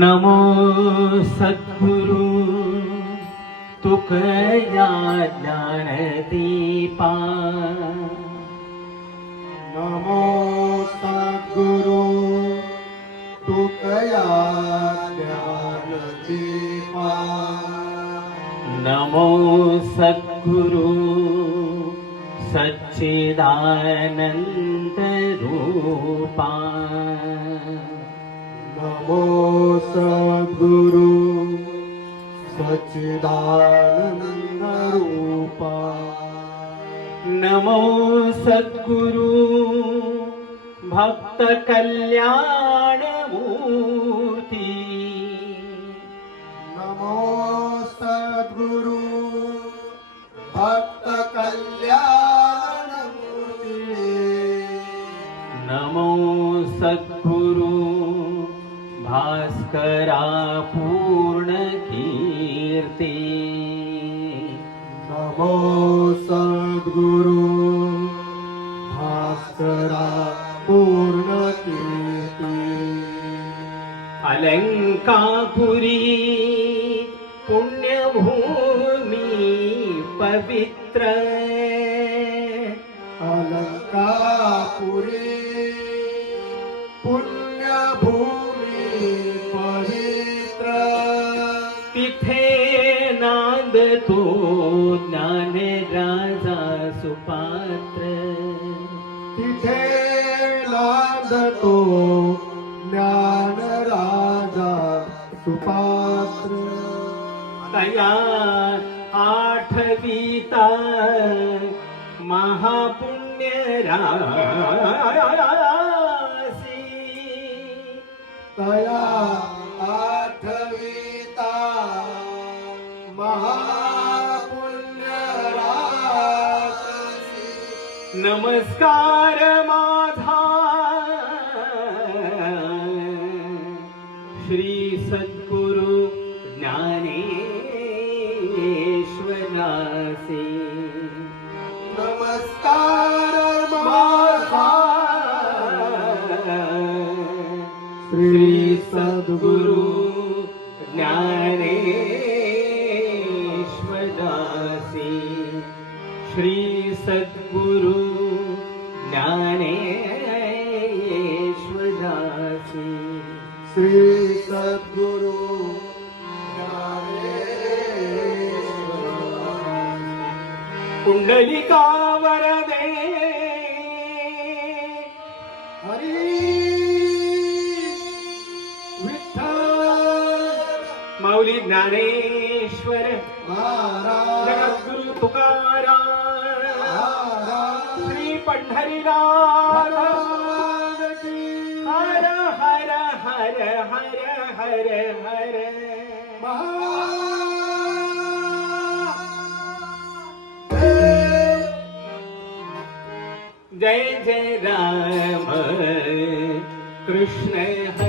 नमो सद्गुरु तुकया ज्ञानदीपा नमो सद्गुरु तुकया ज्ञानदीपा नमो सद्गुरु सच्चिदानन्दरूपा नमो सद्गुरु। सच्चिदानन्दरूपा। नमो सद्गुरु। भक्तकल्याणमूर्ती भास्करा पूर्णकीर्ती नमो सद्गुरु भास्करा पूर्णकीर्ती अलङ्कापुरी पुण्यभूमि पवित्र अलङ्कापुरी नांदतो ज्ञान राजा सुपात्र. तिथे लादतो ज्ञान राजा सुपात्र. तया आठवीता महापुण्य रासी तया नमस्कार माझा श्री सद्गुरु ज्ञानेश्वरासे। नमस्कार माझा श्री सद्गुरु ज्ञानेश्वरासे। श्री सद्गुरु कुंडलिका वरदे हरी विठ्ठल। माऊली ज्ञानेश्वर। जगद्गुरु तुकाराम। श्री पंढरीनाथ। हर हर हर हर हर हर। महादेव जय जय राम कृष्ण हरी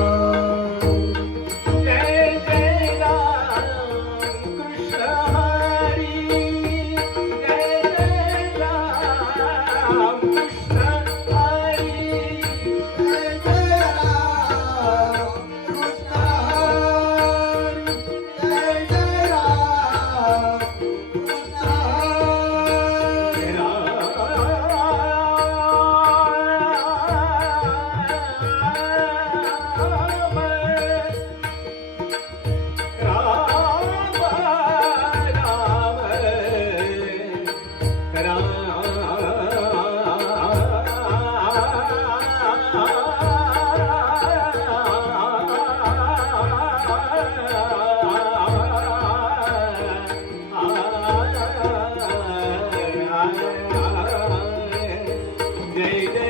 day.